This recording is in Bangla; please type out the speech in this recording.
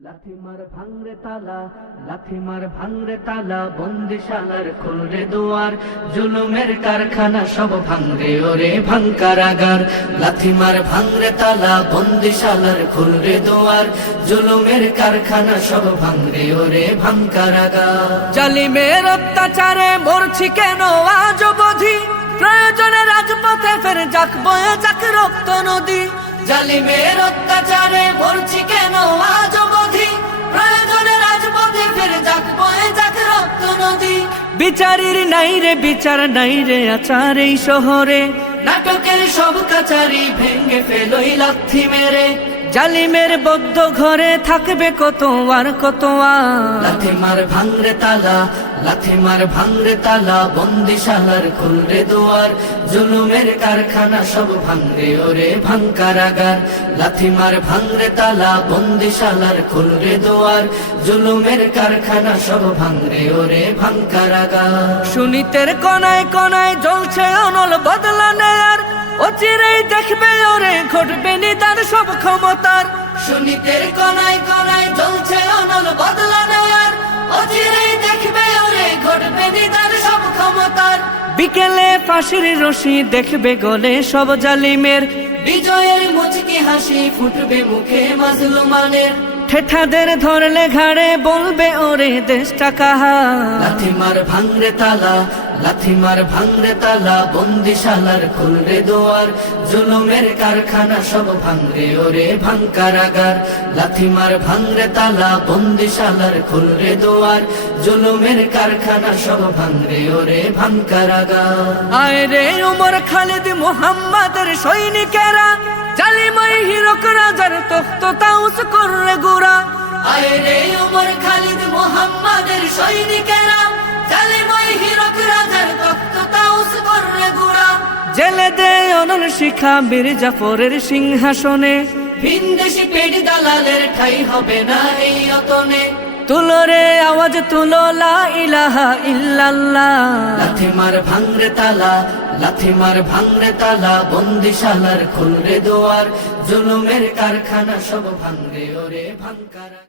লাথি মার ভাঙরে তালা, লাথি মার ভাঙরে তালা, বন্দিশালার খুলরে দুয়ার, জুলুমের কারখানা সব ভাঙরে ওরে ভাঙকারাগার। লাথি মার ভাঙরে তালা, বন্দিশালার খুলরে দুয়ার, জুলুমের কারখানা সব ভাঙরে ওরে ভাঙকারাগার। জালিমের অত্যাচারে মরছি কেন আজ অবধি, প্রয়োজনে রাজপথে ফের যাক বয়ে যাক রক্ত নদী। জালিমের অত্যাচারে মরছি কেন আজ অবধি, প্রয়োজনে রাজপথে ফের যাক বয়ে যাক রক্ত নদী। বিচারের নাই রে বিচার নাই রে আচার এই শহরে, নাটকের সব কাচারি ভেঙ্গে ফেলোই লাথি মেরে। জালিমের বদ্ধ ঘরে থাকবে কত আর কত আর। লাথি মার ভাঙরে তালা, লাথি মার ভাঙরে তালা, বন্দিশালার খুলরে দুয়ার, জুলুমের কারখানা সব ভাঙরে ওরে ভাঙকারাগার। লাথি মার ভাঙরে তালা, বন্দিশালার খুলরে দুয়ার, জুলুমের কারখানা সব ভাঙরে ওরে ভাঙকারাগার। সুনীতের কোনায় কোনায় জ্বলছে অনল বদলা নেয়ার, অচিরেই দেখবে ওরে ঘটবে নিদান সব ক্ষমতার। সুনীতের কোনায় কোনায় জ্বলছে অনল বদলা নেয়ার, অচিরেই দেখবে ওরে ঘটবে নিদান সব ক্ষমতার। বিকেলে ফাঁসির রশি দেখবে গলে সব জালিমের, বিজয়ের মুচকি হাসি ফুটবে মুখে মাজলুমানের। ঠেঠাদের ধরলে ঘাড়ে বলবে ওরে দেশটা কাহার। লাথি মার ভাঙরে তালা, লাথি মার ভাঙরে তালা, বন্দিশালার খুলরে দুয়ার, জুলুমের কারখানা সব ভাঙরে ওরে ভাঙকারাগার। লাথি মার ভাঙরে তালা, বন্দিশালার খুলরে দুয়ার, জুলুমের কারখানা সব ভাঙরে ওরে ভাঙকারাগার। আয় রে উমর খালিদ মুহাম্মাদের সৈনিকেরা, জালিমাই হিরক রাজার তখ্ত তাউস কররে গুরা। আয় রে উমর খালিদ মুহাম্মাদের সৈনিকেরা, জালিমাই হিরক রাজার তখ্ত তাউস কররে গুরা। জেলে দে অনল শিখা বীর জাফরের সিংহাসনে, ভিনদেশি পেট দালালের ঠাই হবে না এই অতনে। তুলো রে আওয়াজ তুলো লা ইলাহা ইল্লাল্লাহ। লাথি মার ভাঙরে তালা, লাথি মার ভাঙরে তালা, বন্দিশালার খুলরে দুয়ার, জুলুমের কারখানা সব ভাঙরে ওরে ভাঙকারা।